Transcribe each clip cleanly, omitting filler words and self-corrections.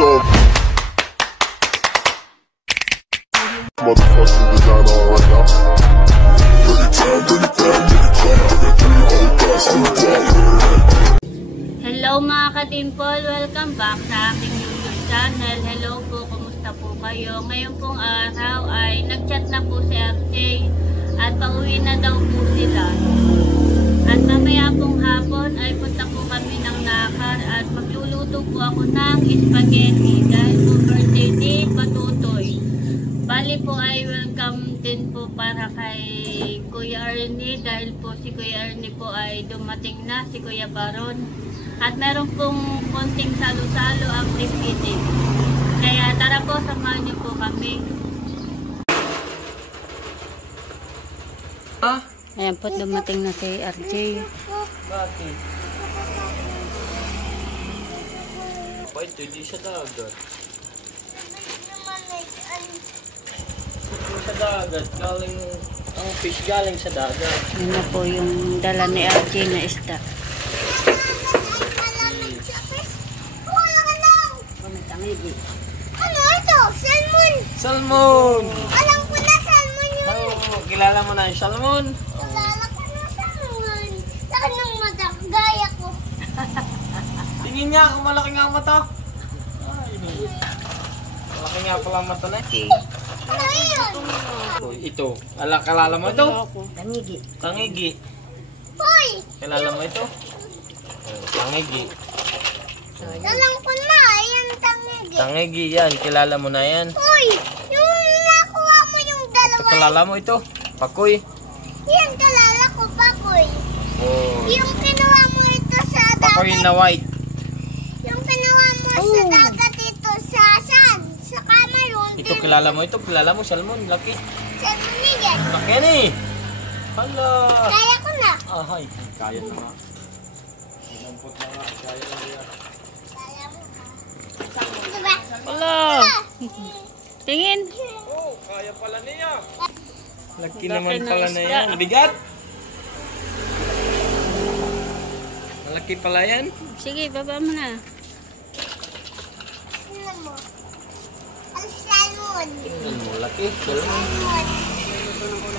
So motherfucking designer right now. Hello mga ka-dimple, welcome back sa aking YouTube channel. Hello po, kumusta po kayo? Ngayon pong araw ay nag-chat na po si RJ at pauwi na daw po sila. At mamaya pong hapon ay punta po kami ng Nakar at magluluto po ako ng spaghetti dahil po birthday ni Patutoy. Bali po ay welcome din po para kay Kuya Ernie dahil po si Kuya Ernie po ay dumating na, si Kuya Baron. At meron pong konting salo-salo ang activity. Kaya tara po, samahan niyo po kami. Ayan po, dumating na si RJ. Bakit? Pwede, hindi siya dagat. Hindi sa dagat. Galing, ang fish galing sa dagat. Yun na po yung dala ni RJ na isda. Ano ito? Salmon! Salmon! Alam ko na salmon yun! Oh, kilala mo na yung salmon? Kilala ko na salmon! Saan yung mata? Gaya ko! Tingin niya kung malaki nga ang mata. Ay, malaki nga pala ang mata na. Ano yun? Oh, ito. Kalala mo ito? Tanigi. Tangigi. Hoy! Kilala mo ito? Oh, tangigi. Alam ko na! Ayan tangigi! Tangigi yan. Kilala mo na yan. Hoy! Yung nakuha mo yung dalawa! Kilala mo ito? Pakoy. Yan kalala ko, Pakoy! Oh. Yung kinuha mo ito sa dagat! Pakoy na white. Yung kinuha mo sa dagat ito sa saan? Sa Cameroon! Ito kilala mo ito? Kilala mo salmon? Laki. Salmon niya! Laki yan eh. Hala. Kaya ko na! Ahay. Kaya na nga. Inampot na nga. Kaya na yan. Diba? Hello! Tingin! Oh, kaya pala niya. Laki Laki naman ng pala na isda. yan. Bigat. Malaki pala yan. Sige, baba mo na. Tingnan mo. Ang salmon. Tingnan mo, laki. Salmon. Salmon.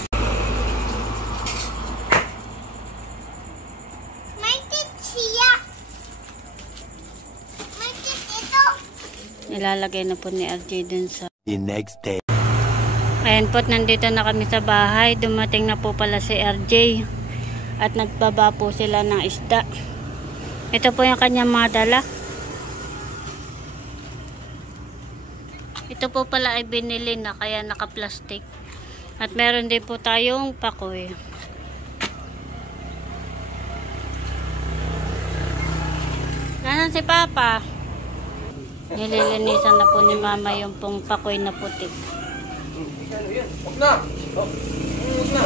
May tit siya. May tit ito. Nilalagay na po ni RJ dun sa... The next day. Ayan po, nandito na kami sa bahay. Dumating na po pala si RJ. At nagbaba po sila ng isda. Ito po yung kanyang mga dala. Ito po pala ay binili na kaya naka-plastic. At meron din po tayong pakoy. Nasaan si Papa? Nililinisan na po ni Mama yung pong pakoy na putik. Huwag na. Huwag na.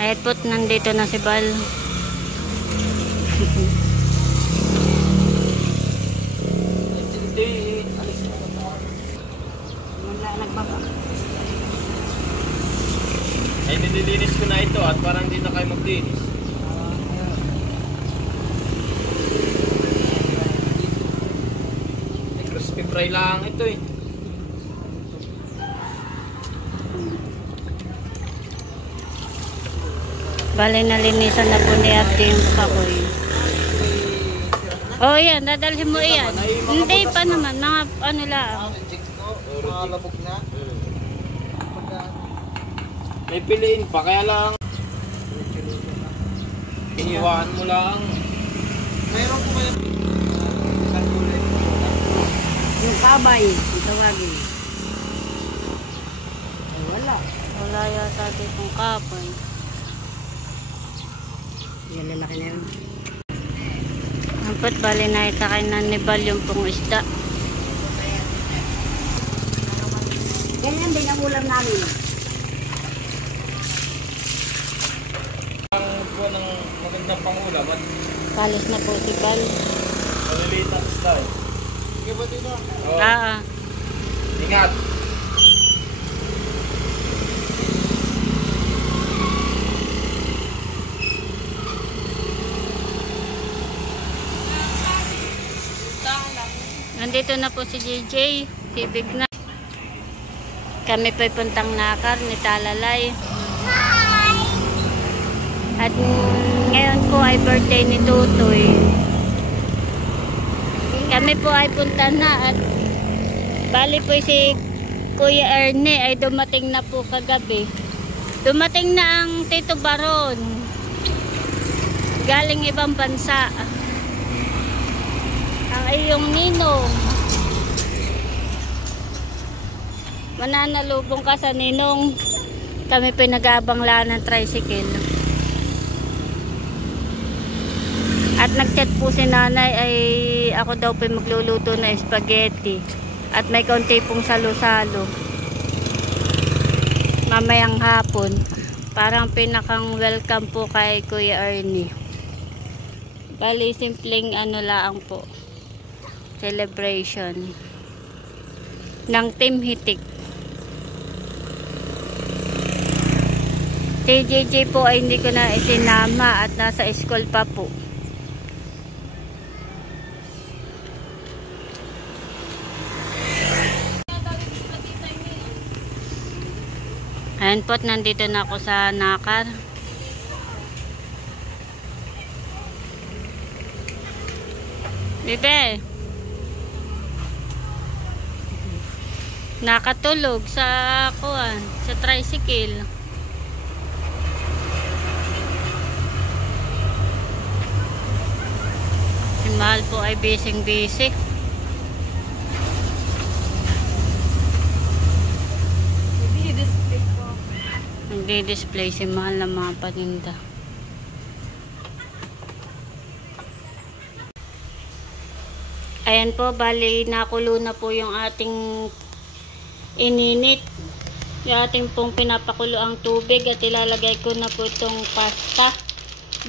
Ayat po, nandito na si Bal. Hindi. Alis na. Wala, nagbaba. Ay, nililinis ko na ito at parang hindi na kayo maglinis. Crispy fry lang ito eh. Bale, nalinisan na po ni Ate yung pakoy. Oh, yan. Dadalhin mo yan. Hindi pa naman. Mga ano lang. Malabog na. May piliin pa, kaya lang iniwaan mo lang. Mayroon po kayo Yung kabay. Yung tawagin. Wala. Wala yata ditong kabay. Yan, lalaki na yun. Dapat bali na itakay na ni Bal yung pong isda. Ganyan din ang ulam namin. ang buwan ng magandang pangulam at Palis na po si Bal. maliliit na isda eh. Sige ba dito? Ingat! Nandito na po si JJ. Sibig na. Kami po'y puntang Nakar ni Talalay. At ngayon po ay birthday ni Tutoy. Kami po ay punta na at bali po si Kuya Ernie ay dumating na po kagabi. Dumating na ang Tito Baron. Galing ibang bansa. Ang iyong ninong. Mananalubong ka sa ninong. Kami pinag-aabang lang ng tricycle. At nag-chat po si nanay ay ako daw po magluluto na spaghetti. At may kaunti pong salo-salo. Mamayang hapon. Parang pinakang welcome po kay Kuya Ernie. Bali, simpleng ano lang po. Celebration. Ng Team Hitik. Si JJ po ay hindi ko na isinama at nasa school pa po. Ayan po, nandito na ako sa Nakar. Bebe, nakatulog sa kuwan, sa tricycle. Si Mahal po ay busy. Nagdi-display si Mahal ng mga paninda. Ayan po, bali nakulo na po yung ating ininit. Yung ating pong pinapakulo ang tubig at ilalagay ko na po itong pasta.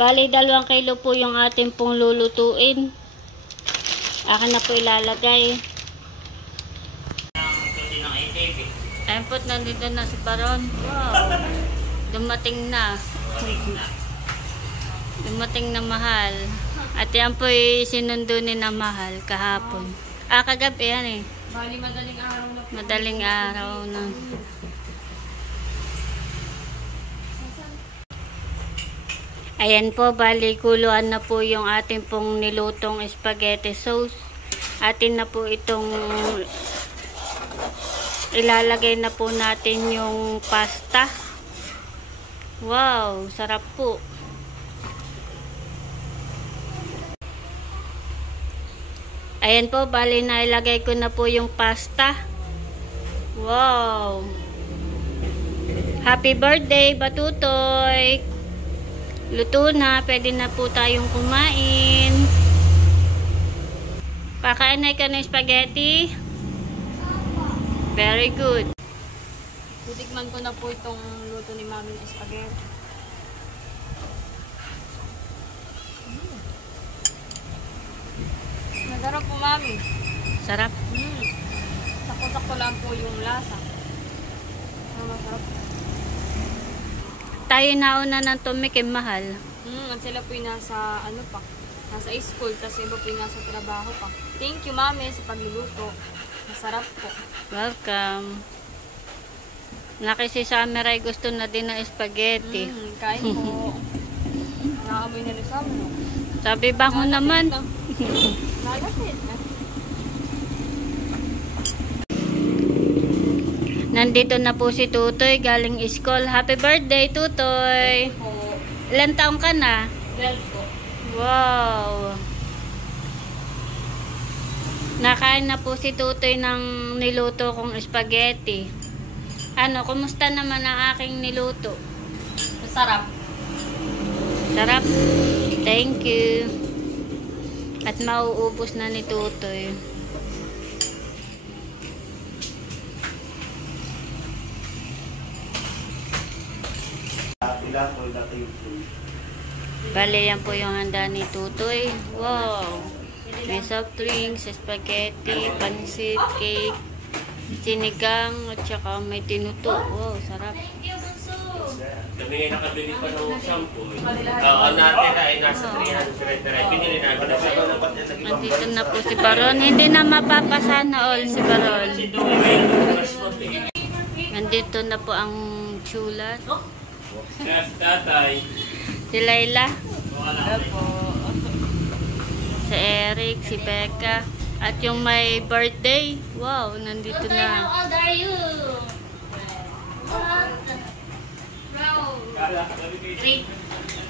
Bali 2 kilo po yung ating pong lulutuin. Akin na po ilalagay. Ayan po, nandito na si Baron. Wow! Dumating na. Dumating na Mahal. At yan po sinundo ni na Mahal kahapon. Kagabi yan eh. Bali, madaling araw na po. Madaling araw na. Ayan po, bali kuluan na po yung ating pong nilutong spaghetti sauce. Atin na po itong ilalagay na po natin yung pasta. Wow, sarap po. Ayan po, bali na ilagay ko na po yung pasta. Wow. Happy birthday, Batutoy. Luto na, pwede na po tayong kumain. Pakainay ka ng spaghetti. Very good. Titikman ko na po itong luto ni Mami ng spaghetti. Masarap po, Mami. Sarap. Sakto-sakto lang po yung lasa. Masarap. Tayo nauna ng tumikim, Mahal. At sila po yung nasa, nasa school, tapos iba po yung nasa trabaho pa. Thank you, Mami, sa pagluluto. Masarap po. Welcome. Laki si Summer ay gusto na din ng spaghetti. Kain po. Nakaamoy na rin sa amin. Sabi bango naman. Nalapit na. Nandito na po si Tutoy galing school. Happy birthday, Tutoy. Ilan taong ka na? 12 po. Wow. Nakain na po si Tutoy ng niluto kong spaghetti. Ano, kumusta naman ang aking niluto? Masarap. Sarap. Thank you. At mauubos na ni Tutoy. Bale, yan po yung handa ni Tutoy. Wow. May soft drinks, spaghetti, pansit, cake, sinigang, at saka may tinuto. Wow, sarap. Kami ngayon nakabili pa ng shampoo. Oo, natin ay nasa 300. Binili natin na siya. Nandito na po si Baron. Hindi na mapapasana all si Baron. Nandito na po ang chulat. Kaya si tatay. Si Layla. Si Eric, si Becca. At yung may birthday. Wow, nandito na. How old are you?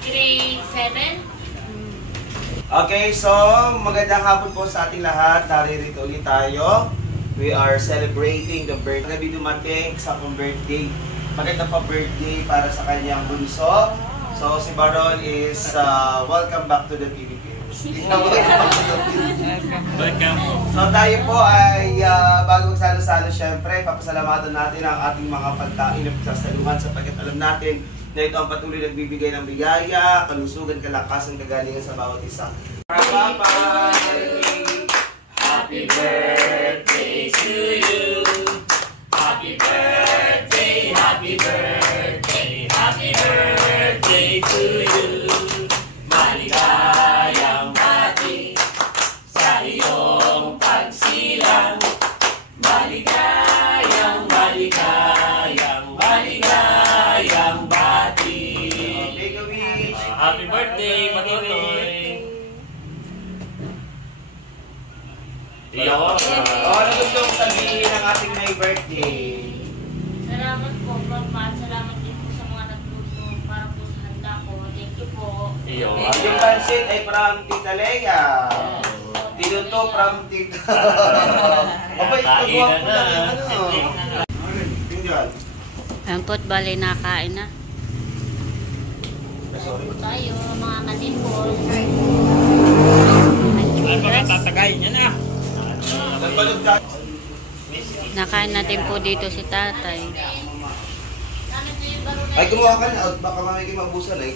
Grade 7? Okay, so magandang hapon po sa ating lahat. Naririto ulit tayo. We are celebrating the birthday. Gabi dumating sa akong birthday. Maganda pa birthday para sa kanyang bunso. So si Baron is welcome back to the Philippines. Welcome. So tayo po ay bago magsalo-salo syempre, papasalamatan natin ang ating mga pagkain at pagsasaluhan sapagkat alam natin na ito ang patuloy nagbibigay ng biyaya, kalusugan, kalakasan, kagalingan sa bawat isa. Happy birthday to you. Happy birthday, happy birthday, happy birthday to you. Maligayang bati sa iyong pagsilang. Maligayang, maligayang, maligayang bati. Make a wish. Happy birthday, Matutoy. Iyo. Ano gusto mong sabihin ng ating may birthday? Salamat po, Mama. Salamat din po sa mga nagluto para po sa handa ko. Thank you po. Iyo. Yung pansit ay from Tita Leia. Tinuto from Tita. Mabait ka Kain na po na. Tingnan. Ayan po't bali nakain na. Sorry. Tayo, mga kadimpol. Ay, baka tatagayin niya na. Nagbalot ka. Nakain natin po dito si tatay. Ay, gumawa ka na. Baka mamay kayo mabusan eh.